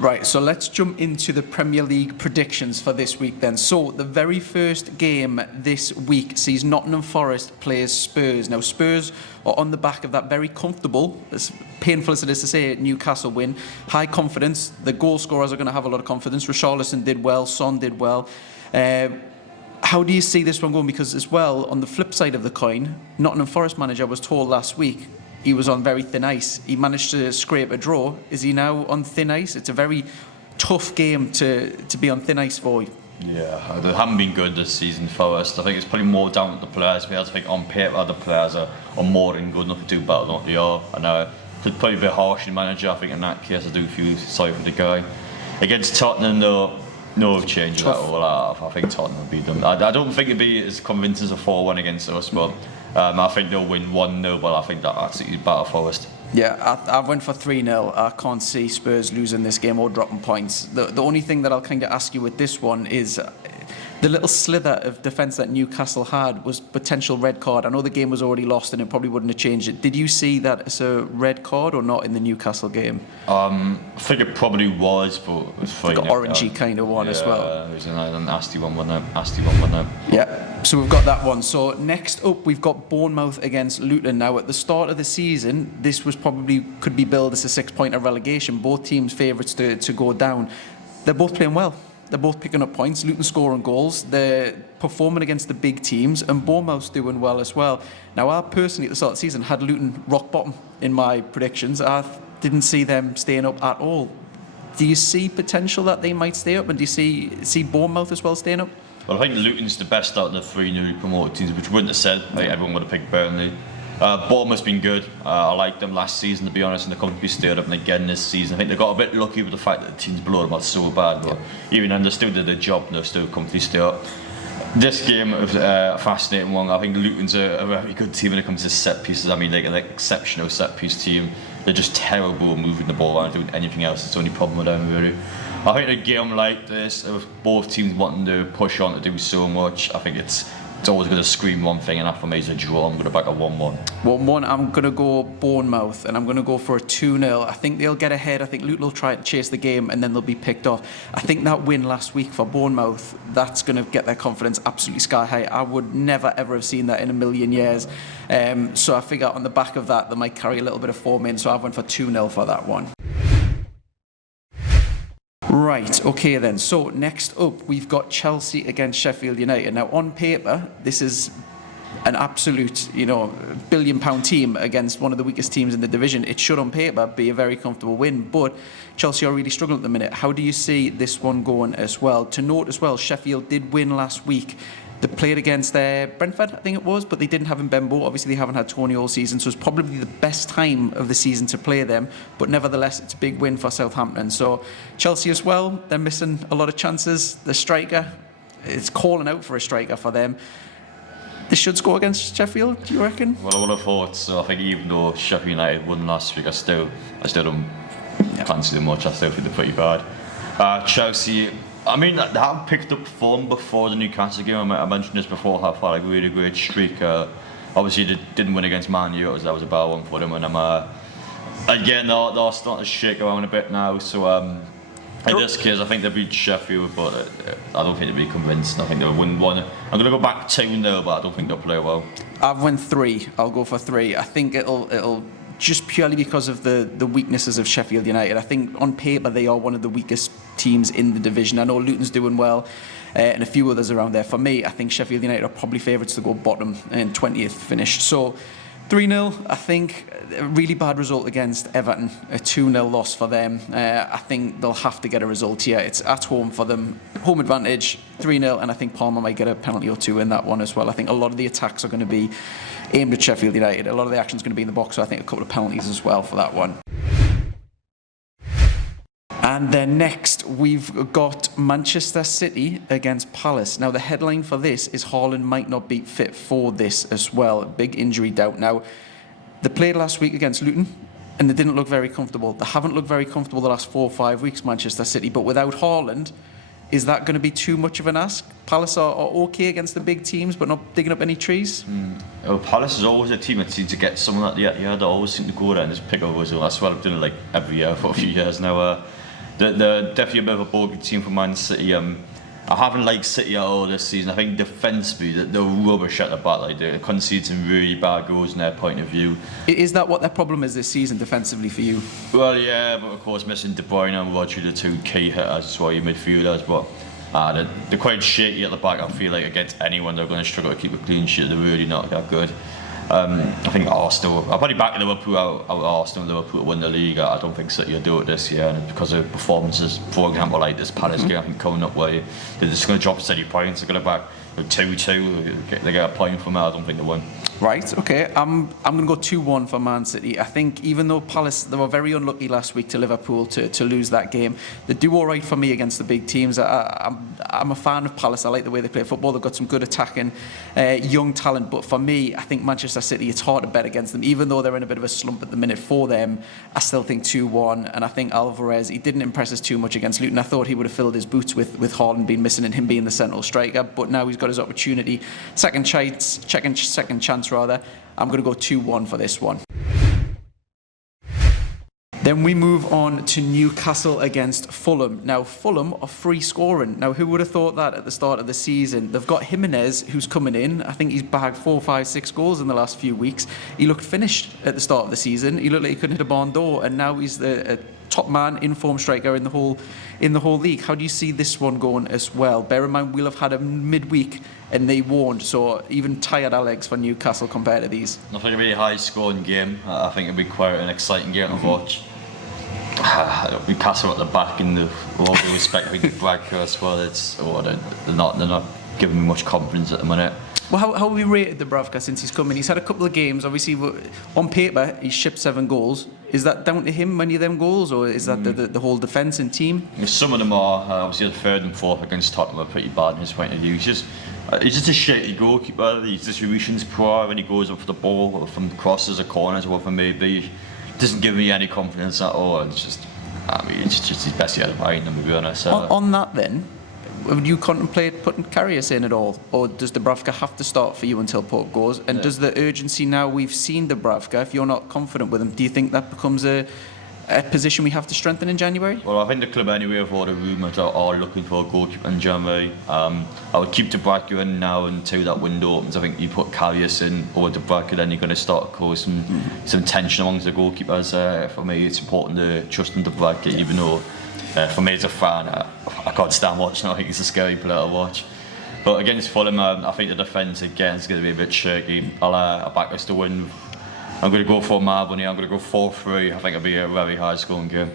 Right, so let's jump into the Premier League predictions for this week then. So the very first game this week sees Nottingham Forest plays Spurs. Now Spurs are on the back of that very comfortable, as painful as it is to say, Newcastle win. High confidence, the goal scorers are going to have a lot of confidence. Richarlison did well, Son did well. How do you see this one going? Because as well, on the flip side of the coin, Nottingham Forest manager was told last week he was on very thin ice. He managed to scrape a draw. Is he now on thin ice? It's a very tough game to be on thin ice for. Yeah, they haven't been good this season for us. I think it's probably more down to the players. I think on paper the players are more than good enough to do better than what they are. And it's probably a bit harsh in manager. I think in that case I do feel sorry for the guy. Against Tottenham though, no change at all. I think Tottenham will beat them. I don't think it'll be as convincing as a 4-1 against us, but I think they'll win 1-0, but I think that actually is better for us. Yeah, I went for 3-0. I can't see Spurs losing this game or dropping points. The only thing that I'll kind of ask you with this one is the little slither of defence that Newcastle had was potential red card. I know the game was already lost and it probably wouldn't have changed it. Did you see that as a red card or not in the Newcastle game? I think it probably was, but it was fine. Like an orangey kind of one as well. It was a nasty one, wasn't it? Yeah, so we've got that one. So next up, we've got Bournemouth against Luton. Now, at the start of the season, this was probably could be billed as a 6-pointer relegation. Both teams' favourites to go down. They're both playing well. They're both picking up points. Luton scoring goals. They're performing against the big teams, and Bournemouth's doing well as well. Now, I personally, at the start of the season, had Luton rock bottom in my predictions. I didn't see them staying up at all. Do you see potential that they might stay up, and do you see Bournemouth as well staying up? Well, I think Luton's the best out of the 3 newly promoted teams, which wouldn't have said. I think everyone would have picked Burnley. Bournemouth's been good. I liked them last season, to be honest, and they're coming to be stirred up and again this season. I think they got a bit lucky with the fact that the teams below them are so bad, but even then they still did their job and they're still comfortably stirred up. This game is a fascinating one. I think Luton's a very good team when it comes to set pieces. I mean, like an exceptional set piece team. They're just terrible at moving the ball around, doing anything else. It's the only problem with them, really. I think a game like this, with both teams wanting to push on to do so much, I think it's always going to scream one thing, and that for me is a draw. I'm going to back a 1-1. 1-1, I'm going to go Bournemouth, and I'm going to go for a 2-0. I think they'll get ahead. I think Luton will try to chase the game, and then they'll be picked off. I think that win last week for Bournemouth, that's going to get their confidence absolutely sky high. I would never, ever have seen that in a million years. So I figure on the back of that, they might carry a little bit of form in, so I went for 2-0 for that one. Right, okay then. So next up, we've got Chelsea against Sheffield United. Now, on paper, this is an absolute, billion-pound team against one of the weakest teams in the division. It should, on paper, be a very comfortable win, but Chelsea are really struggling at the minute. How do you see this one going as well? To note as well, Sheffield did win last week. They played against Brentford, I think it was, but they didn't have Mbembo. Obviously, they haven't had Tony all season, so it's probably the best time of the season to play them. But nevertheless, it's a big win for Southampton. So Chelsea as well, they're missing a lot of chances. The striker, it's calling out for a striker for them. They should score against Sheffield, do you reckon? Well, I would have thought so. I think even though Sheffield United won last week, I still don't fancy them much. I still think they're pretty bad. Chelsea, I mean, they have picked up form before the Newcastle game. I mentioned this before, how far, like, really great streak. Obviously, they didn't win against Man U, that was a bad one for them. And again, they're starting to shake around a bit now. So in this case, I think they beat Sheffield, but I don't think they'll be convinced. I think they'll win 1. I'm going to go back 2-0, but I don't think they'll play well. I've won 3. I'll go for 3. I think it'll just purely because of the weaknesses of Sheffield United. I think on paper they are one of the weakest teams in the division. I know Luton's doing well and a few others around there. For me, I think Sheffield United are probably favourites to go bottom and 20th finish. So 3-0, I think a really bad result against Everton, a 2-0 loss for them. I think they'll have to get a result here. It's at home for them, home advantage, 3-0, and I think Palmer might get a penalty or 2 in that one as well. I think a lot of the attacks are going to be aimed at Sheffield United. A lot of the action's going to be in the box, so I think a couple of penalties as well for that one. And then next, we've got Manchester City against Palace. Now, the headline for this is Haaland might not be fit for this as well. Big injury doubt. Now, they played last week against Luton, and they didn't look very comfortable. They haven't looked very comfortable the last 4 or 5 weeks, Manchester City. But without Haaland, is that going to be too much of an ask? Palace are okay against the big teams, but not digging up any trees? Well, Palace is always a team that seems to get someone at the end. They always seem to go there and just pick up a result. That's what I've done like every year for a few years now. they're definitely a bit of a bogey team for Man City. I haven't liked City at all this season. I think defensively, they're rubbish at the back. Like, they're conceding some really bad goals in their point of view. Is that what their problem is this season defensively for you? Well, yeah, but of course missing De Bruyne and Rodri, the two key hitters, as well, your midfielders. But they're quite shaky at the back. I feel like against anyone they're going to struggle to keep a clean sheet. They're really not that good. I think Arsenal, I'll probably back Liverpool out Arsenal and Liverpool to win the league. I don't think City will do it this year, and because of performances, for example, like this Palace game, I think coming up where they're just going to drop steady points. They're going to back 2-2, they get a point from it. I don't think they win. Right, okay. I'm going to go 2-1 for Man City. I think even though Palace, they were very unlucky last week to Liverpool to lose that game, they do all right for me against the big teams. I'm a fan of Palace. I like the way they play football. They've got some good attacking, young talent. But for me, I think Manchester City, it's hard to bet against them. Even though they're in a bit of a slump at the minute for them, I still think 2-1. And I think Alvarez, he didn't impress us too much against Luton. I thought he would have filled his boots with Haaland being missing and him being the central striker. But now he's got his opportunity. Second chance rather. I'm going to go 2-1 for this one. Then we move on to Newcastle against Fulham. Now, Fulham are free scoring. Now, who would have thought that at the start of the season? They've got Jimenez, who's coming in. I think he's bagged 4, 5, 6 goals in the last few weeks. He looked finished at the start of the season. He looked like he couldn't hit a barn door, and now he's the top man, informed striker in the whole league. How do you see this one going as well? Bear in mind, we'll have had a midweek and they won't, so even tired our legs for Newcastle compared to these. I think it'll be a high scoring game. I think it'll be quite an exciting game to watch. Newcastle at the back, and with all due respect, we brag as well. They're not giving me much confidence at the minute. Well, how have we rated Dubravka since he's come in? He's had a couple of games. Obviously, on paper, he's shipped 7 goals. Is that down to him, many of them goals, or is that the whole defence and team? Some of them are. Obviously, the third and fourth against Tottenham are pretty bad in his point of view. He's just a shaky goalkeeper. His distribution's poor when he goes up for the ball, or from crosses or corners, or whatever it may be. Doesn't give me any confidence at all. It's just his best yet behind him, to be honest. On that then, would you contemplate putting Karius in at all, or does Dubravka have to start for you until Pope goes? And does the urgency now we've seen Dubravka, if you're not confident with him, do you think that becomes a position we have to strengthen in January? Well, I think the club anyway, with all the rumours, are looking for a goalkeeper in January. I would keep Dubravka in now until that window opens. I think you put Karius in or Dubravka, then you're going to start to cause some tension amongst the goalkeepers. For me, it's important to trust in Dubravka, even though for me as a fan, I can't stand watching. I think he's a scary player to watch. But against Fulham, I think the defence again is going to be a bit shaky. I'll back us to win. I'm going to go for Marble here. I'm going to go 4-3. I think it'll be a very high scoring game.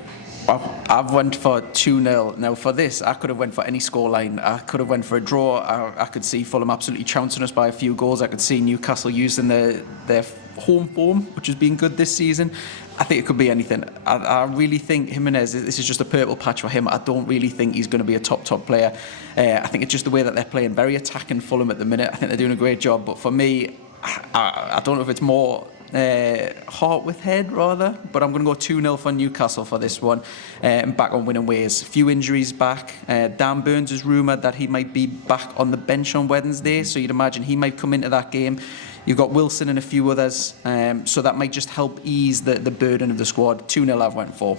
I've went for 2-0. Now for this, I could have went for any scoreline. I could have went for a draw. I could see Fulham absolutely trouncing us by a few goals. I could see Newcastle using their home form, which has been good this season. I think it could be anything. I really think Jimenez, this is just a purple patch for him. I don't really think he's going to be a top player. I think it's just the way that they're playing. Very attacking Fulham at the minute. I think they're doing a great job. But for me, I don't know if it's more heart with head rather, but I'm going to go 2-0 for Newcastle for this one, and back on winning ways. A few injuries back. Dan Burns is rumoured that he might be back on the bench on Wednesday, so you'd imagine he might come into that game. You've got Wilson and a few others, so that might just help ease the burden of the squad. 2-0 I've went for.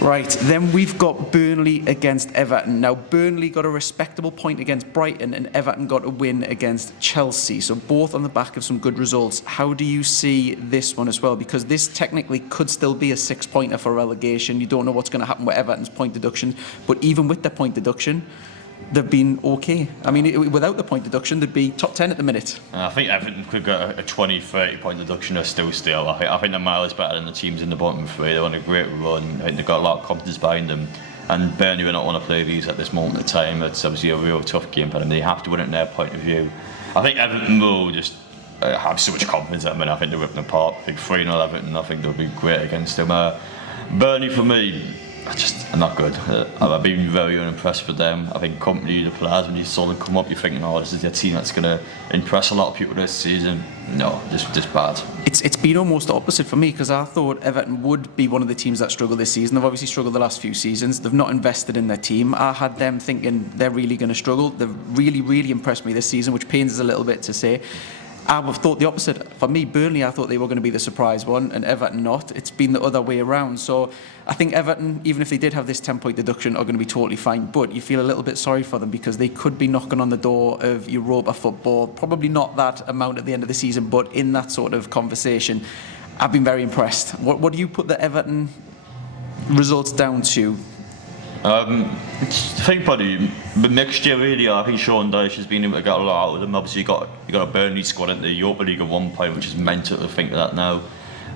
Right, then we've got Burnley against Everton. Now, Burnley got a respectable point against Brighton and Everton got a win against Chelsea. So both on the back of some good results. How do you see this one as well? Because this technically could still be a 6-pointer for relegation. You don't know what's going to happen with Everton's point deduction. But even with their point deduction, they've been okay. I mean, without the point deduction, they'd be top 10 at the minute. I think Everton could get a 20-30 point deduction or still. I think they're miles better than the teams in the bottom 3. They're on a great run. I think they've got a lot of confidence behind them. And Burnley will not want to play these at this moment in time. It's obviously a real tough game for them. They have to win it in their point of view. I think Everton will just have so much confidence at the minute. I think they'll rip them apart. I think 3-0 Everton, I think they'll be great against them. Burnley, for me, I'm not good. I've been very unimpressed with them. I think company, the players, when you saw them come up, you're thinking, oh, this is a team that's going to impress a lot of people this season. No, just bad. It's been almost the opposite for me, because I thought Everton would be one of the teams that struggle this season. They've obviously struggled the last few seasons. They've not invested in their team. I had them thinking they're really going to struggle. They've really, really impressed me this season, which pains us a little bit to say. I would have thought the opposite. For me, Burnley, I thought they were going to be the surprise one, and Everton not. It's been the other way around. So I think Everton, even if they did have this 10-point deduction, are going to be totally fine. But you feel a little bit sorry for them because they could be knocking on the door of Europa football. Probably not that amount at the end of the season, but in that sort of conversation. I've been very impressed. What do you put the Everton results down to? I think probably the next year really. I think Sean Dyche has been able to get a lot out of them. Obviously, you got a Burnley squad into the Europa League at one point, which is mental to think of that now.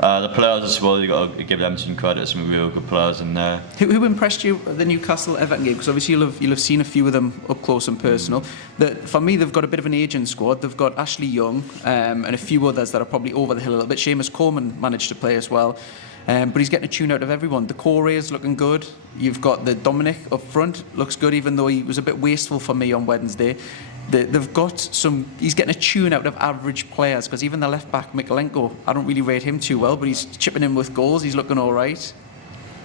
The players as well, you got to give them some credit. Some real good players in there. Who impressed you at the Newcastle Everton game? Because obviously you'll have seen a few of them up close and personal. For me, they've got a bit of an aging squad. They've got Ashley Young and a few others that are probably over the hill a little bit. Seamus Coleman managed to play as well. But he's getting a tune out of everyone. The core is looking good. You've got the Dominic up front, looks good, even though he was a bit wasteful for me on Wednesday. They've got some. He's getting a tune out of average players because even the left back Mikalenko, I don't really rate him too well, but he's chipping in with goals. He's looking all right.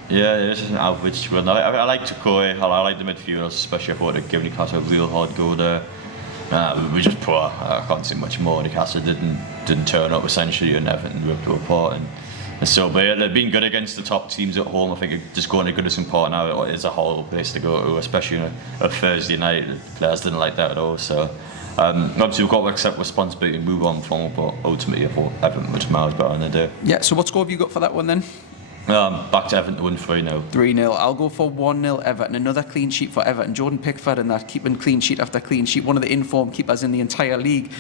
Yeah, it's an average one. I like Tukoi. I like the midfielders, especially I thought they'd give Newcastle a real hard go there. We just poor. I can't say much more. Newcastle didn't turn up essentially, and Everton ripped them apart. And so, but yeah, they've been good against the top teams at home. I think just going to Goodison Park now is a horrible place to go to, especially on a Thursday night. The players didn't like that at all. So, obviously, we've got to accept responsibility and move on from it, but ultimately, I thought Everton was miles better than they do. Yeah, so what score have you got for that one then? Back to Everton to win 3-0. 3-0. I'll go for 1-0 Everton. Another clean sheet for Everton. Jordan Pickford and that, keeping clean sheet after clean sheet. One of the informed keepers in the entire league.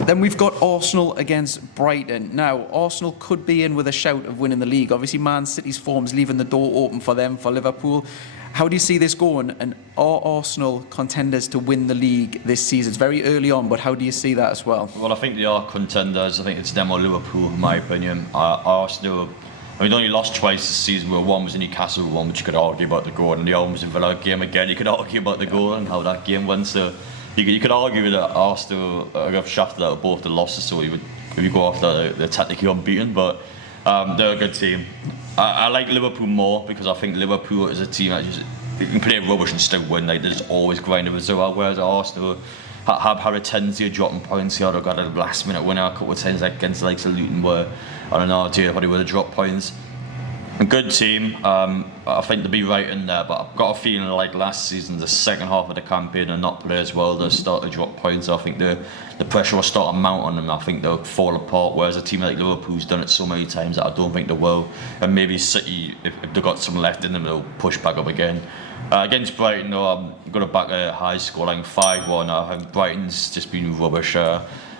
Then we've got Arsenal against Brighton. Now, Arsenal could be in with a shout of winning the league. Obviously, Man City's form's leaving the door open for them, for Liverpool. How do you see this going? And are Arsenal contenders to win the league this season? It's very early on, but how do you see that as well? Well, I think they are contenders. I think it's them or Liverpool, in my opinion. Arsenal, they only lost twice this season, where one was in Newcastle, one which you could argue about the goal, and the other was in Villa game again. You could argue about the goal and how that game went. So you could argue that Arsenal got shafted out of both the losses, so if you go after they're technically unbeaten, but they're a good team. I like Liverpool more because I think Liverpool is a team that just they can play rubbish and still win. Like, they just always grind the result, whereas Arsenal have had a tendency of dropping points here. They've got a last minute winner a couple of times, like against the likes of Luton, where I don't know, they probably would have dropped points. A good team. I think they'll be right in there, but I've got a feeling like last season, the second half of the campaign, and not play as well. They'll start to drop points. I think the pressure will start to mount on them. I think they'll fall apart. Whereas a team like Liverpool's done it so many times that I don't think they will. And maybe City, if they've got some left in them, they'll push back up again. Against Brighton, though, I'm going to back a high score, like 5-1. I think Brighton's just been rubbish.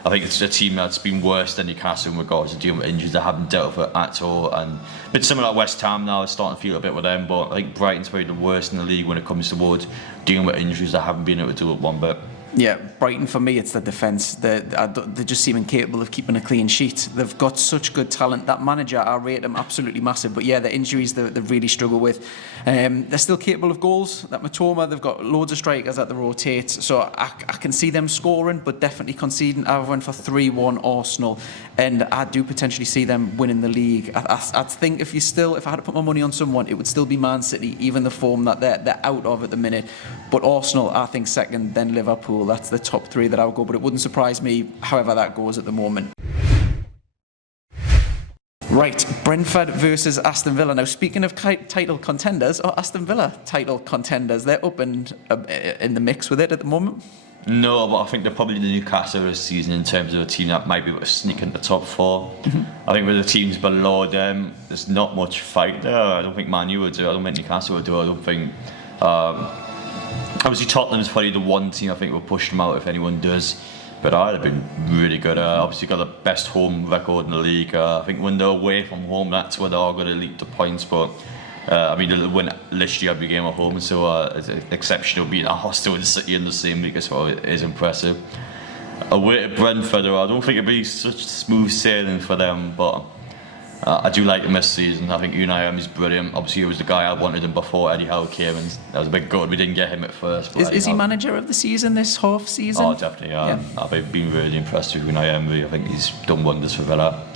I think it's a team that's been worse than Newcastle in regards to dealing with injuries. They haven't dealt with it at all. And a bit similar to West Ham now, it's starting to feel a bit with them. But I think Brighton's probably the worst in the league when it comes towards dealing with injuries. They haven't been able to do it one bit. Yeah, Brighton for me, it's the defence. They just seem incapable of keeping a clean sheet. They've got such good talent. That manager, I rate him absolutely massive. But yeah, the injuries they've really struggled with. They're still capable of goals. That Matoma, they've got loads of strikers that they rotate. So I can see them scoring, but definitely conceding. I went for 3-1 Arsenal, and I do potentially see them winning the league. I think if I had to put my money on someone, it would still be Man City, even the form that they're out of at the minute. But Arsenal, I think second, then Liverpool. That's the top three that I would go, but it wouldn't surprise me however that goes at the moment. Right, Brentford versus Aston Villa. Now, speaking of title contenders, or Aston Villa title contenders, they're up and in the mix with it at the moment. No, but I think they're probably the Newcastle this season in terms of a team that might be able to sneak into the top four. I think with the teams below them, there's not much fight there. I don't think Man U would do. I don't think Newcastle would do. I don't think. Obviously, Tottenham's probably the one team I think will push them out if anyone does. But I'd have been really good. Obviously, got the best home record in the league. I think when they're away from home, that's where they are going to leap to points. But I mean, they'll win literally every game at home, so it's exceptional being a hostile in City in the same league as well. It is impressive. Away to Brentford, I don't think it'd be such smooth sailing for them, but I do like him this season. I think Unai is brilliant. Obviously, he was the guy I wanted him before Eddie Howe came, and that was a big good. We didn't get him at first. Is he manager of the season this half season? Oh, definitely. I've been really impressed with Unai Emery. I think he's done wonders for Villa.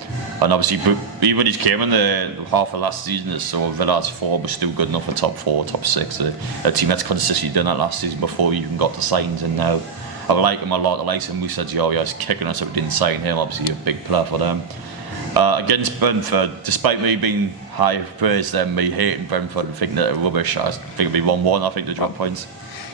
And obviously, even when he came in the half of last season, so Villa's form was still good enough for top 4, top 6. A team that's consistently done that last season before we even got the signs in now. I like him a lot. I like him. We said, he's kicking us if we didn't sign him. Obviously, a big player for them. Against Brentford, despite me being high praise them, me hating Brentford and thinking that they're rubbish, I think it'll be 1-1. I think they drop points.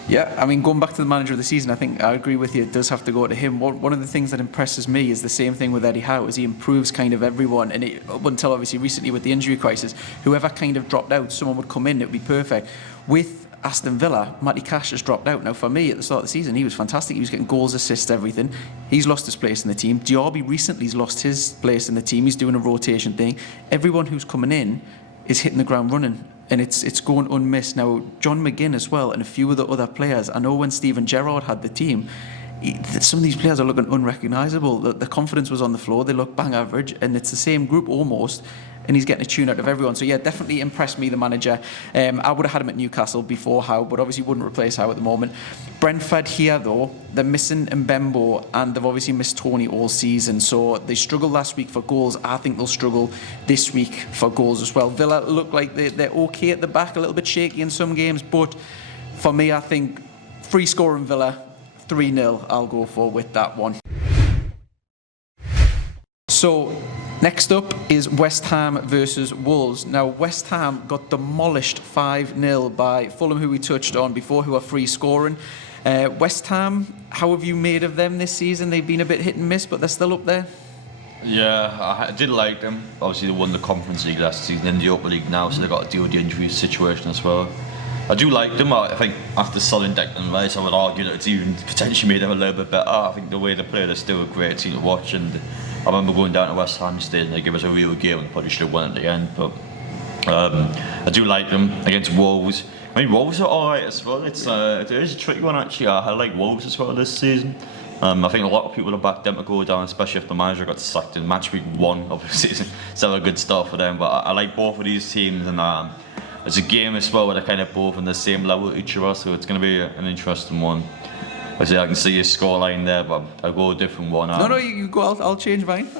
Yeah, I mean, going back to the manager of the season, I think I agree with you. It does have to go to him. One of the things that impresses me is the same thing with Eddie Howe, is he improves kind of everyone. And up until obviously recently with the injury crisis, whoever kind of dropped out, someone would come in, it would be perfect. With Aston Villa, Matty Cash has dropped out. Now, for me, at the start of the season, he was fantastic. He was getting goals, assists, everything. He's lost his place in the team. Diaby recently's lost his place in the team. He's doing a rotation thing. Everyone who's coming in is hitting the ground running, and it's going unmissed. Now, John McGinn as well, and a few of the other players. I know when Steven Gerrard had the team, some of these players are looking unrecognisable. The confidence was on the floor. They look bang average, and it's the same group almost. And he's getting a tune out of everyone. So yeah, definitely impressed me, the manager. I would have had him at Newcastle before Howe, but obviously wouldn't replace Howe at the moment. Brentford here though, they're missing Mbembo, and they've obviously missed Tony all season. So they struggled last week for goals. I think they'll struggle this week for goals as well. Villa look like they're okay at the back, a little bit shaky in some games, but for me, I think free scoring Villa, 3-0 I'll go for with that one. So next up is West Ham versus Wolves. Now, West Ham got demolished 5-0 by Fulham, who we touched on before, who are free scoring. West Ham, how have you made of them this season? They've been a bit hit and miss, but they're still up there. Yeah, I did like them. Obviously, they won the Conference League last season, in the Europa League now, so they've got to deal with the injury situation as well. I do like them. I think after selling Declan Rice, I would argue that it's even potentially made them a little bit better. I think the way they play, they're still a great team to watch, and I remember going down to West Ham Stadium and they gave us a real game and probably should have won at the end, but I do like them against Wolves. I mean, Wolves are alright as well. It is a tricky one actually. I like Wolves as well this season. I think a lot of people have backed them to go down, especially if the manager got sacked in match week 1 of the season. It's never a good start for them, but I like both of these teams, and it's a game as well where they're kind of both on the same level with each other, so it's going to be an interesting one. I can see your scoreline there, but I'll go a different one. No, you go. I'll change mine.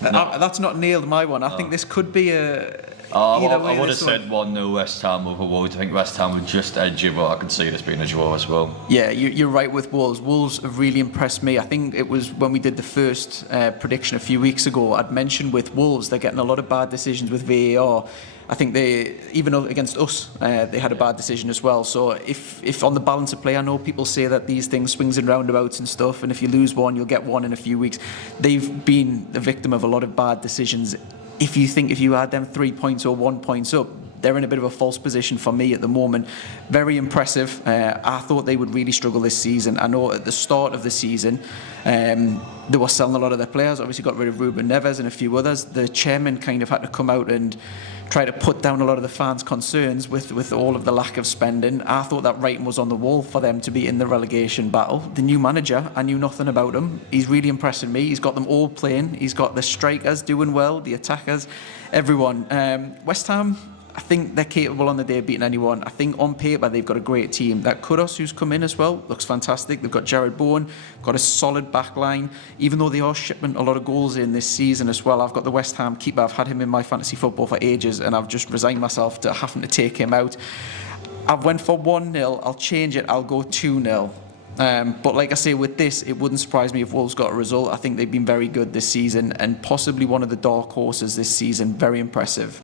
That's not nailed my one. I think this could be a. I would have said 1-0 West Ham over Wolves. I think West Ham would just edge you, but I can see this being a draw as well. Yeah, you're right with Wolves. Wolves have really impressed me. I think it was when we did the first prediction a few weeks ago, I'd mentioned with Wolves, they're getting a lot of bad decisions with VAR. I think they, even against us, they had a bad decision as well. So if on the balance of play, I know people say that these things, swings and roundabouts and stuff, and if you lose one, you'll get one in a few weeks. They've been the victim of a lot of bad decisions. If you had them 3 points or 1 point up, they're in a bit of a false position for me at the moment. Very impressive. I thought they would really struggle this season. I know at the start of the season, they were selling a lot of their players. Obviously got rid of Ruben Neves and a few others. The chairman kind of had to come out and try to put down a lot of the fans' concerns with all of the lack of spending. I thought that writing was on the wall for them to be in the relegation battle. The new manager, I knew nothing about him. He's really impressing me. He's got them all playing. He's got the strikers doing well, the attackers, everyone. West Ham, I think they're capable on the day of beating anyone. I think on paper they've got a great team. That Kudus, who's come in as well, looks fantastic. They've got Jared Bowen, got a solid back line. Even though they are shipping a lot of goals in this season as well, I've got the West Ham keeper. I've had him in my fantasy football for ages, and I've just resigned myself to having to take him out. I've went for 1-0. I'll change it. I'll go 2-0. But like I say, with this, it wouldn't surprise me if Wolves got a result. I think they've been very good this season, and possibly one of the dark horses this season. Very impressive.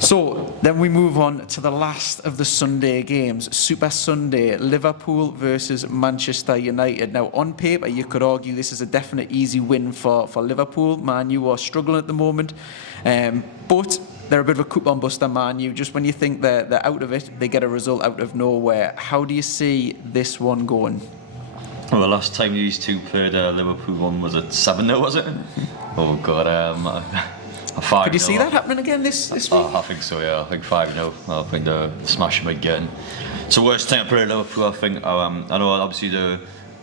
So then we move on to the last of the Sunday games. Super Sunday, Liverpool versus Manchester United. Now on paper you could argue this is a definite easy win for Liverpool. Man U are struggling at the moment, but they're a bit of a coupon buster, Man U. Just when you think they're out of it, they get a result out of nowhere. How do you see this one going? Well, the last time these two played, Liverpool one, was it 7-0, was it? Oh God, Could you see that happening again this week? I think so, yeah. I think 5-0. I think they're smashing them again. It's the worst time to play Liverpool, I think. I know, obviously,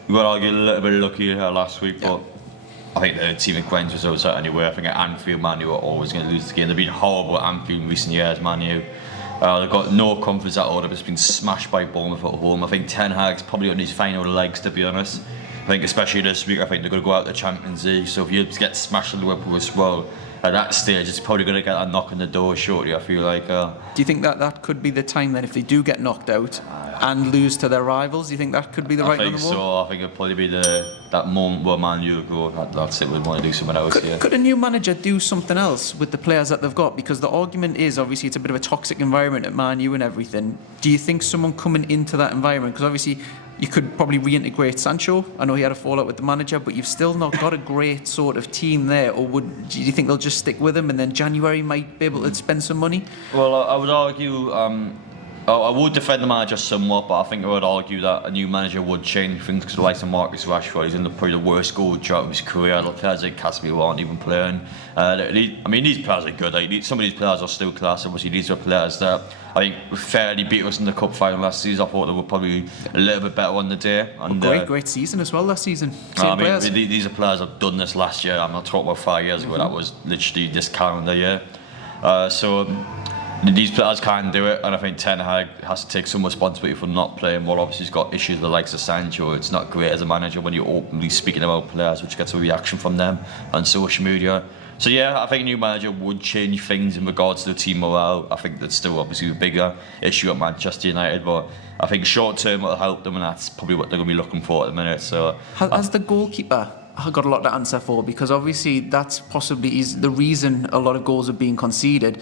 we got argued a little bit lucky last week, but I think the team in Queens was outside anyway. I think at Anfield, Man U are always going to lose the game. They've been horrible at Anfield in recent years, Man U. They've got no confidence at all. They've just been smashed by Bournemouth at home. I think Ten Hag's probably on his final legs, to be honest. I think especially this week, I think they're going to go out the Champions League. So if you get smashed at Liverpool as well, at that stage, it's probably going to get a knock on the door shortly, I feel like. Do you think that could be the time then, if they do get knocked out, and lose to their rivals? Do you think that could be the right I on think the wall? so. I think it'll probably be that moment where Man U go, that's it, we'd want to do something else here. Could a new manager do something else with the players that they've got? Because the argument is, obviously, it's a bit of a toxic environment at Man U and everything. Do you think someone coming into that environment, because obviously you could probably reintegrate Sancho. I know he had a fallout with the manager, but you've still not got a great sort of team there. Or do you think they'll just stick with him and then January might be able to spend some money? Well, I would argue, I would defend the manager somewhat, but I think I would argue that a new manager would change things because the likes of Marcus Rashford, he's in probably the worst goal drought of his career. The players like Casemiro aren't even playing. These players are good. Some of these players are still class. Obviously, these are players that I think fairly beat us in the cup final last season. I thought they were probably a little bit better on the day. And, great season as well last season. These are players that have done this last year. I'm not talking about 5 years ago. That was literally this calendar year. These players can do it, and I think Ten Hag has to take some responsibility for not playing well. Obviously, he's got issues with the likes of Sancho. It's not great as a manager when you're openly speaking about players, which gets a reaction from them on social media. So yeah, I think a new manager would change things in regards to the team morale. I think that's still obviously a bigger issue at Manchester United, but I think short term it'll help them, and that's probably what they're going to be looking for at the minute. So has the goalkeeper got a lot to answer for? Because obviously that's possibly is the reason a lot of goals are being conceded.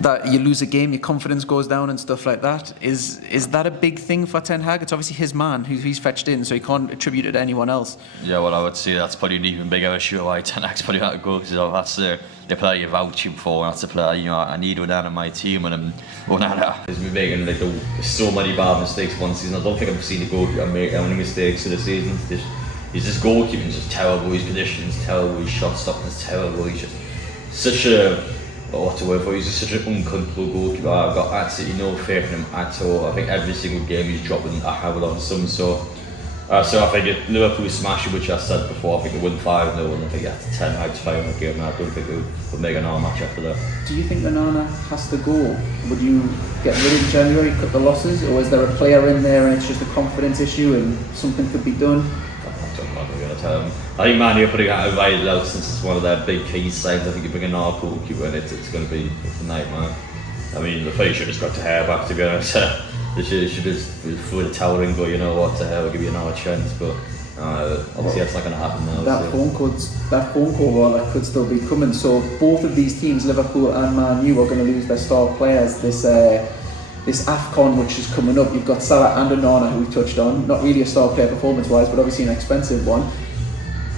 That you lose a game, your confidence goes down and stuff like that. Is that a big thing for Ten Hag? It's obviously his man who he's fetched in, so he can't attribute it to anyone else. Yeah, well, I would say that's probably an even bigger issue why Ten Hag's probably had to go, because that's the player you're vouching for. That's the player, I need Onana on my team, and Onana has been making so many bad mistakes one season. I don't think I've seen a goalkeeper make any mistakes in the season. His just goalkeeping is just terrible. His conditioning's terrible. His shot stopping is terrible. He's just such a he's just such an uncomfortable goalkeeper. I've got absolutely no faith in him at all. I think every single game he's dropping a howler on some sort. So I think if Liverpool smash it, which I said before, I think they win 5-0, and I think that's 10 Hag's final game, and I don't think they would make an arm match after that. Do you think Onana has to go? Would you get rid of him in January, cut the losses, or is there a player in there and it's just a confidence issue and something could be done? I think Man U are putting out a right out since it's one of their big key signs. I think you bring an R goalkeeper in it's going to be a nightmare. I mean, the face should have just got to hair back, to be honest. They should just throw the towel and go, you know what, to hell, we'll give you another chance. But obviously that's not going to happen now. That phone call that could still be coming. So both of these teams, Liverpool and Man U, are going to lose their star players this AFCON, which is coming up. You've got Salah and Onana, who we touched on. Not really a star player performance-wise, but obviously an expensive one.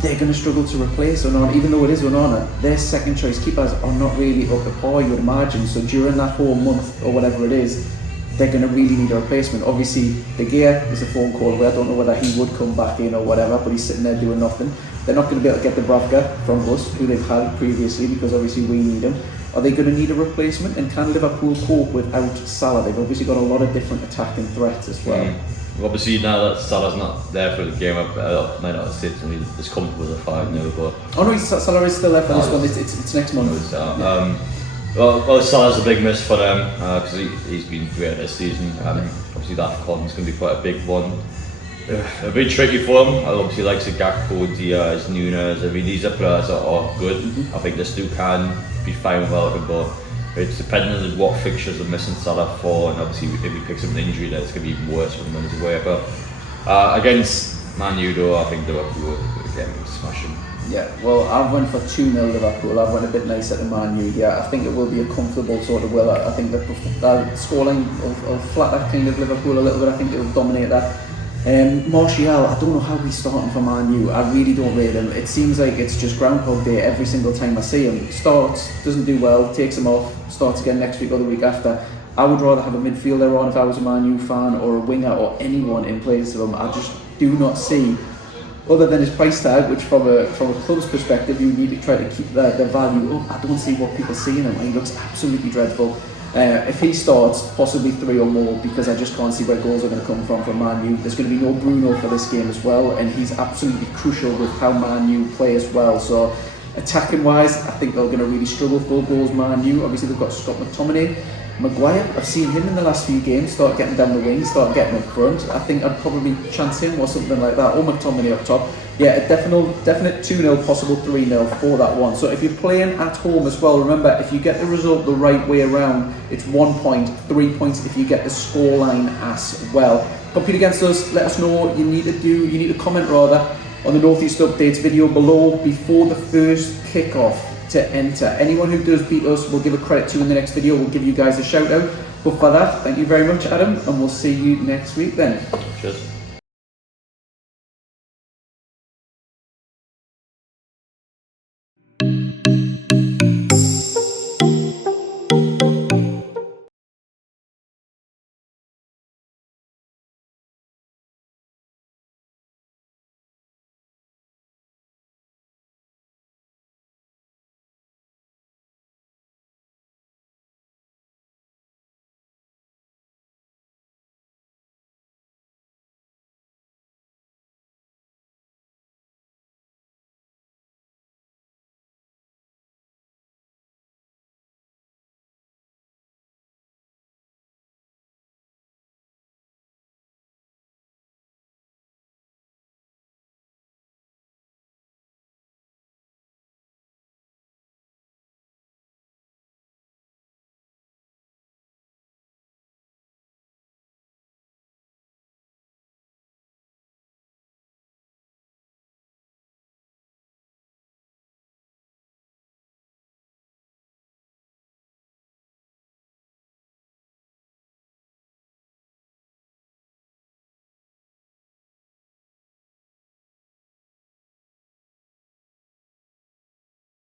They're going to struggle to replace Onana, even though it is Onana. Their second choice keepers are not really up to par, you would imagine. So during that whole month or whatever it is, they're going to really need a replacement. Obviously, De Gea is a phone call where I don't know whether he would come back in or whatever, but he's sitting there doing nothing. They're not going to be able to get the Dubravka from us, who they've had previously, because obviously we need him. Are they going to need a replacement? And can Liverpool cope without Salah? They've obviously got a lot of different attacking threats as well. Obviously, now that Salah's not there for the game, I might not sit. I mean, it's comfortable as a 5-0, but... Oh no, Salah is still there for this one. It's next month. Well, Salah's a big miss for them because he's been great this season. Obviously, that AFCON is going to be quite a big one. A bit tricky for him. Obviously, likes of Gakpo, Diaz, Nunes. I mean, these are players that are good. I think they still can be fine without him, but it's depending on what fixtures are missing Salah for, and obviously if he picks up an injury, then it's going to be even worse for him when he's away. But against Man U, though, I think Liverpool again smashing. Yeah, well, I've went for 2-0 Liverpool. I've went a bit nicer to Man U. Yeah, I think it will be a comfortable sort of will. I think that scoreline will flatter kind of Liverpool a little bit. I think it will dominate that. Martial, I don't know how he's starting for Man U. I really don't rate him. It seems like it's just Groundhog Day every single time I see him. Starts, doesn't do well, takes him off, starts again next week or the week after. I would rather have a midfielder on if I was a Man U fan, or a winger, or anyone in place of him. I just do not see, other than his price tag, which from a club's perspective you need to try to keep the value up. I don't see what people see in him. He looks absolutely dreadful. If he starts, possibly 3 or more, because I just can't see where goals are going to come from Man U. There's going to be no Bruno for this game as well, and he's absolutely crucial with how Man U play as well. So attacking wise, I think they're going to really struggle for goals, Man U. Obviously they've got Scott McTominay. Maguire, I've seen him in the last few games start getting down the wing, start getting up front. I think I'd probably chance him or something like that, or McTominay up top. Yeah, a definite 2-0, possible 3-0 for that one. So if you're playing at home as well, remember, if you get the result the right way around, it's 1 point, 3 points if you get the scoreline as well. Compete against us, let us know what you need to comment rather on the North East Updates video below before the first kickoff to enter. Anyone who does beat us, we'll give a credit to in the next video. We'll give you guys a shout out. But for that, thank you very much, Adam, and we'll see you next week then. Cheers.